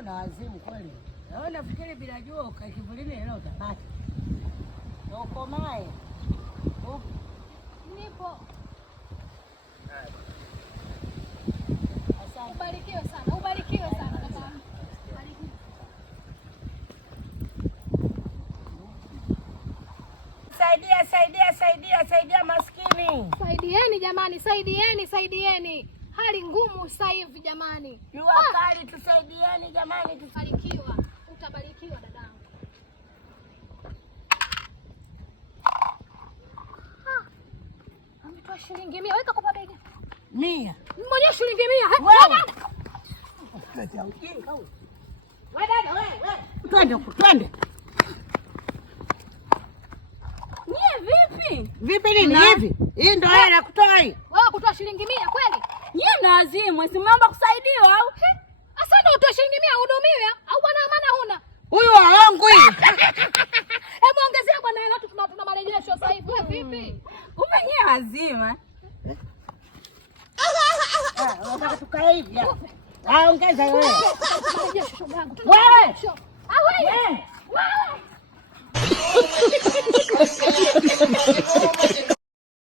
na wazimu kweli. Naona fikiri bila jua ukakivulini leo utapata. Ukomae. Nipo. Asante. Ubarikiwe sana. Ubarikiwe sana baba. Saidia maskini. Saidieni jamani, saidieni. Hali ngumu sasa hivi jamani. Jua kali, tusaidieni jamani, Barikiwa. Utabarikiwa dadangu. Ametoa shilingi 100, weka kwa bega. 100. Mmoja shilingi 100. Wewe twende. Vipi nini hivi? Hii ndio hela ya kutoa hii. Wewe kutoa shilingi 100 kweli? Nyie na wazimu, si mmeomba kusaidiwa au? Asa ndio utoa shilingi 100 uhudumiwe au bwana maana huna? Huyu waongo hii. Hebu ongezea bwana hela tuna marejesho sasa hivi. Wewe vipi? Kumbe nyie wazima. Unataka tukae hivi? Ongeza wewe. Marejesho shoga yangu. Wewe. Wewe.